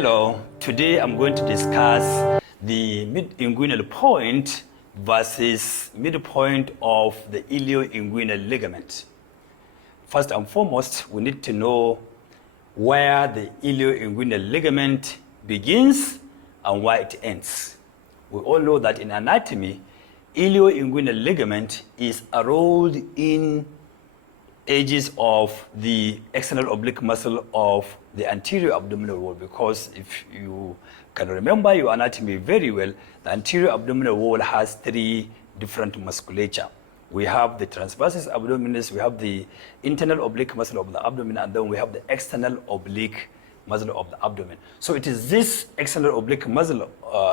Hello, today I'm going to discuss the mid-inguinal point versus midpoint of the ilioinguinal ligament. First and foremost, we need to know where the ilioinguinal ligament begins and where it ends. We all know that in anatomy, ilioinguinal ligament is a rolled in edges of the external oblique muscle of the anterior abdominal wall, because if you can remember your anatomy very well, the anterior abdominal wall has three different musculature. We have the transversus abdominis, we have the internal oblique muscle of the abdomen, and then we have the external oblique muscle of the abdomen. So it is this external oblique muscle of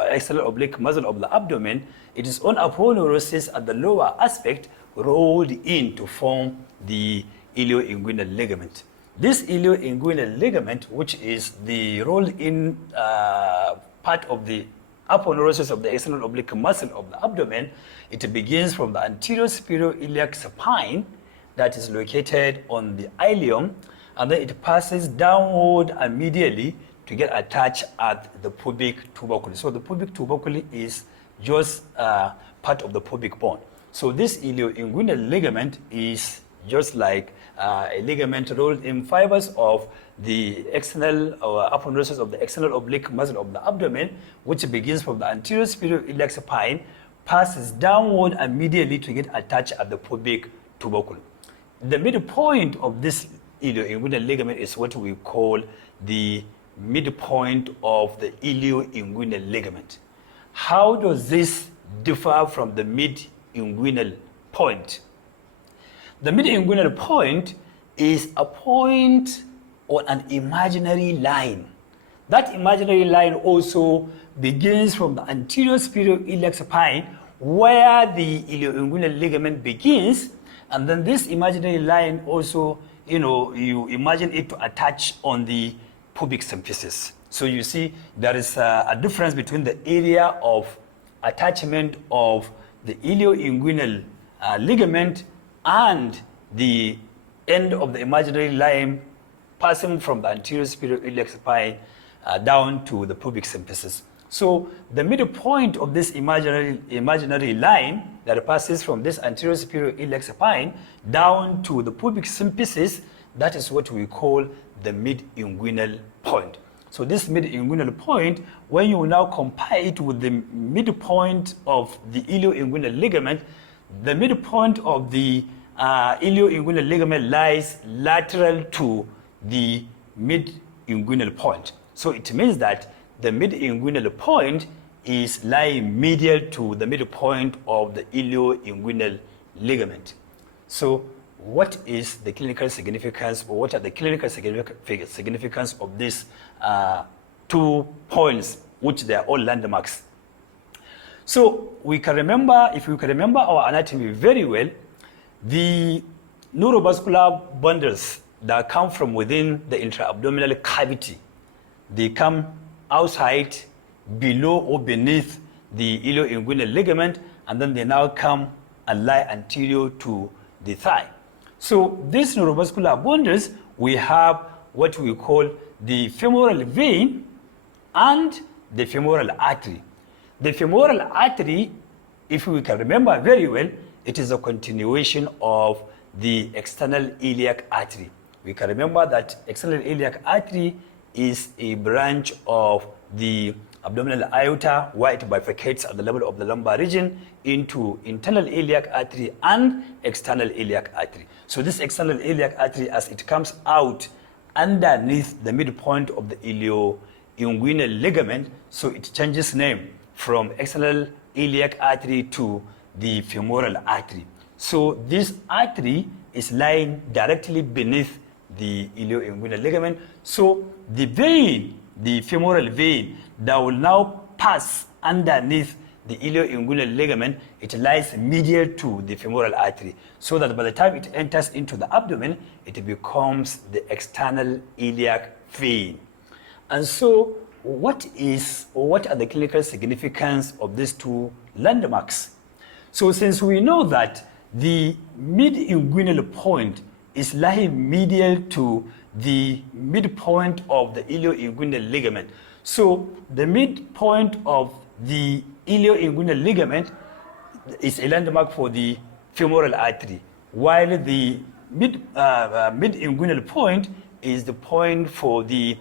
the abdomen. It is on aponeurosis at the lower aspect, rolled in to form the ilioinguinal ligament. This ilioinguinal ligament, which is the rolled-in part of the aponeurosis of the external oblique muscle of the abdomen, it begins from the anterior superior iliac spine that is located on the ilium, and then it passes downward and medially to get attached at the pubic tubercle. So the pubic tubercle is just part of the pubic bone. So this ilioinguinal ligament is just like a ligament rolled in fibers of the external aponeurosis of the external oblique muscle of the abdomen, which begins from the anterior superior iliac spine, passes downward and medially to get attached at the pubic tubercle. The midpoint of this ilioinguinal ligament is what we call the midpoint of the ilioinguinal ligament. How does this differ from the mid-inguinal point? The mid-inguinal point is a point on an imaginary line. That imaginary line also begins from the anterior superior iliac spine, where the ilioinguinal ligament begins, and then this imaginary line also, you imagine it to attach on the pubic symphysis. So you see there is a difference between the area of attachment of the ilioinguinal ligament and the end of the imaginary line passing from the anterior superior iliac spine down to the pubic symphysis. So the midpoint of this imaginary line that passes from this anterior superior iliac spine down to the pubic symphysis, that is what we call the mid-inguinal point. So this mid-inguinal point, when you now compare it with the midpoint of the ilioinguinal ligament, the midpoint of the ilioinguinal ligament lies lateral to the mid-inguinal point. So it means that the mid-inguinal point is lying medial to the midpoint of the ilioinguinal ligament. So what is the clinical significance, or what are the clinical significance of these 2 points, which they are all landmarks? So we can remember, if we can remember our anatomy very well, the neurovascular bundles that come from within the intra-abdominal cavity, they come outside, below or beneath the ilioinguinal ligament, and then they now come and lie anterior to the thigh. So these neurovascular bundles, we have what we call the femoral vein and the femoral artery. The femoral artery, if we can remember very well, it is a continuation of the external iliac artery. We can remember that external iliac artery is a branch of the abdominal aorta, where it bifurcates at the level of the lumbar region into internal iliac artery and external iliac artery. So this external iliac artery, as it comes out underneath the midpoint of the ilioinguinal ligament, so it changes name from external iliac artery to the femoral artery. So this artery is lying directly beneath the ilioinguinal ligament. So the vein, the femoral vein, that will now pass underneath the ilioinguinal ligament, it lies medial to the femoral artery, so that by the time it enters into the abdomen, it becomes the external iliac vein. And so what are the clinical significance of these 2 landmarks? So since we know that the mid-inguinal point is lying medial to the midpoint of the ilioinguinal ligament, So the midpoint of the ilioinguinal ligament is a landmark for the femoral artery, while the mid-inguinal point is the point for the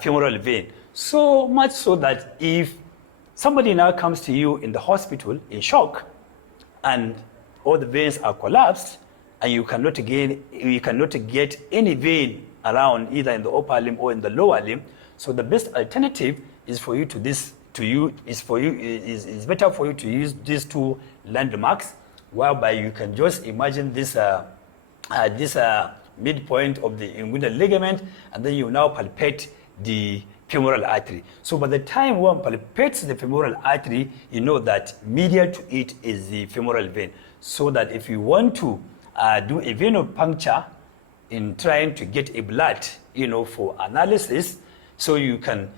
femoral vein. So much so that if somebody now comes to you in the hospital in shock and all the veins are collapsed and you cannot get any vein around either in the upper limb or in the lower limb, so the best alternative is for you is better for you to use these two landmarks, whereby you can just imagine this midpoint of the inguinal ligament, and then you now palpate the femoral artery. So by the time one palpates the femoral artery, you know that medial to it is the femoral vein. So that if you want to do a venipuncture in trying to get a blood, for analysis, so you can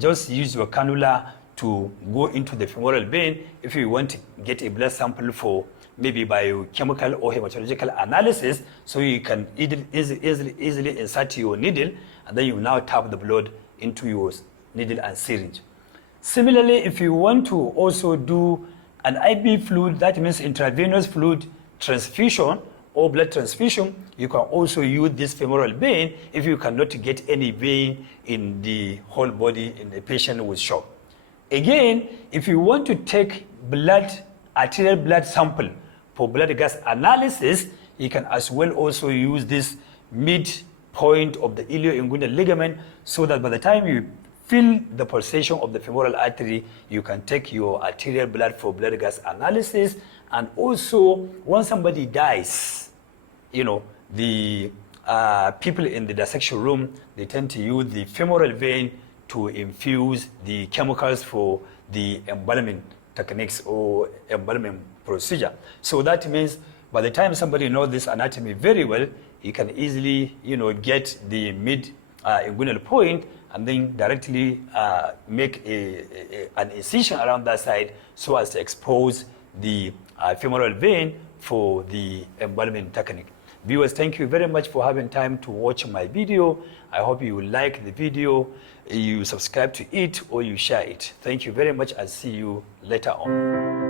just use your cannula to go into the femoral vein if you want to get a blood sample for maybe biochemical or hematological analysis. So you can easily insert your needle, and then you now tap the blood into your needle and syringe. Similarly, if you want to also do an IV fluid, that means intravenous fluid transfusion or blood transfusion, you can also use this femoral vein if you cannot get any vein in the whole body in a patient with shock. Again, if you want to take arterial blood sample for blood gas analysis, you can as well also use this midpoint of the ilioinguinal ligament, so that by the time you feel the pulsation of the femoral artery, you can take your arterial blood for blood gas analysis. And also, when somebody dies, the people in the dissection room, they tend to use the femoral vein to infuse the chemicals for the embalming techniques or embalming procedure. So that means by the time somebody knows this anatomy very well, he can easily, get the mid-inguinal point and then directly make an incision around that side so as to expose the femoral vein for the embalming technique. Viewers, thank you very much for having time to watch my video. I hope you like the video, you subscribe to it, or you share it. Thank you very much. I'll see you later on.